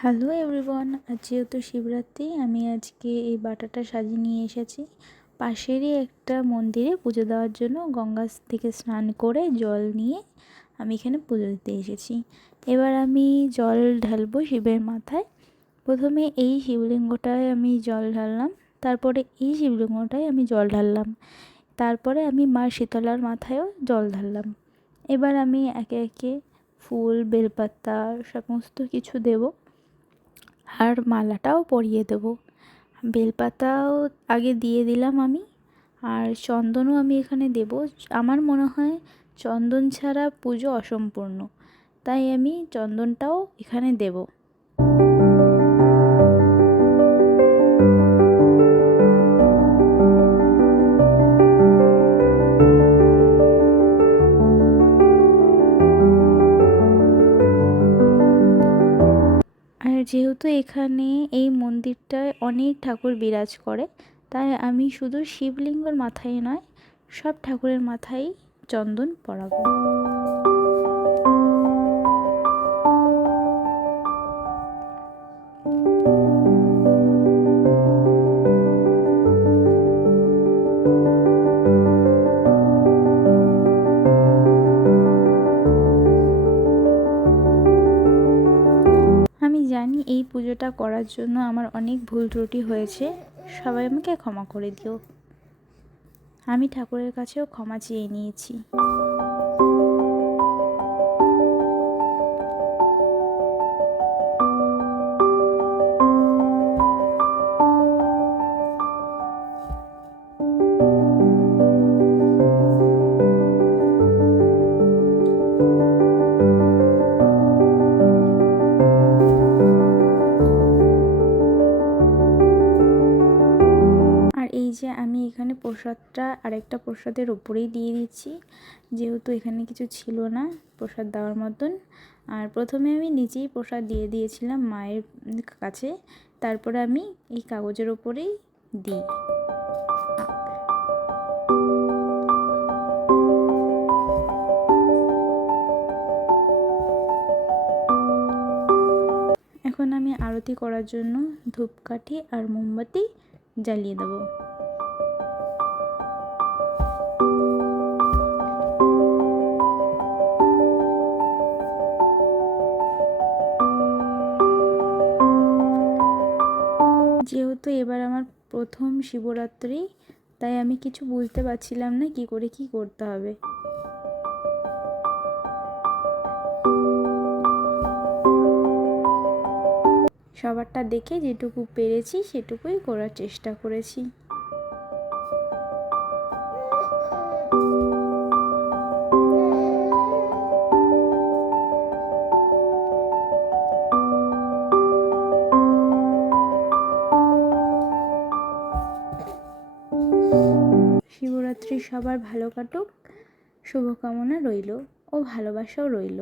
Hello everyone, আজ যেহেতু শিবরাত্রি আমি আজকে এই বাটাটা সাজিয়ে নিয়ে এসেছি পাশেরই একটা মন্দিরে পুজো দেওয়ার জন্য। গঙ্গা থেকে স্নান করে জল নিয়ে আমি এখানে পুজো দিতে এসেছি। এবার আমি জল ঢালবো শিবের মাথায়। প্রথমে এই শিবলিঙ্গটায় আমি জল ঢাললাম, তারপরে এই শিবলিঙ্গটায় আমি জল ঢাললাম, তারপরে আমি মা শীতলার মাথায়ও জল ঢাললাম। এবার আমি একে একে ফুল, বেলপাতা সমস্ত কিছু দেবো আর মালাটাও পরিয়ে দেবো। বেলপাতাও আগে দিয়ে দিলাম আমি, আর চন্দনও আমি এখানে দেব। আমার মনে হয় চন্দন ছাড়া পুজো অসম্পূর্ণ, তাই আমি চন্দনটাও এখানে দেব। আর যেহেতু এখানে এই মন্দিরটায় অনেক ঠাকুর বিরাজ করে, তাই আমি শুধু শিবলিঙ্গর মাথায় নয়, সব ঠাকুরের মাথায় চন্দন পরাবো। আমি জানি এই পুজোটা করার জন্য আমার অনেক ভুল ত্রুটি হয়েছে, সবাই আমাকে ক্ষমা করে দিও। আমি ঠাকুরের কাছেও ক্ষমা চেয়ে নিয়েছি। আর এই যে আমি এখানে প্রসাদটা আরেকটা প্রসাদের ওপরেই দিয়ে দিচ্ছি, যেহেতু এখানে কিছু ছিল না প্রসাদ দেওয়ার মতন। আর প্রথমে আমি নিচেই প্রসাদ দিয়ে দিয়েছিলাম মায়ের কাছে, তারপরে আমি এই কাগজের ওপরেই দিই। এখন আমি আরতি করার জন্য ধূপকাঠি আর মোমবাতি জ্বালিয়ে দেবো। যেহেতু এবার আমার প্রথম শিবরাত্রি, তাই আমি কিছু বুঝতে পারছিলাম না কি করে কি করতে হবে। সবারটা দেখে যেটুকু পেরেছি সেটুকুই করার চেষ্টা করেছি। শিবরাত্রি সবার ভালো কাটুক, শুভকামনা রইল ও ভালোবাসাও রইল।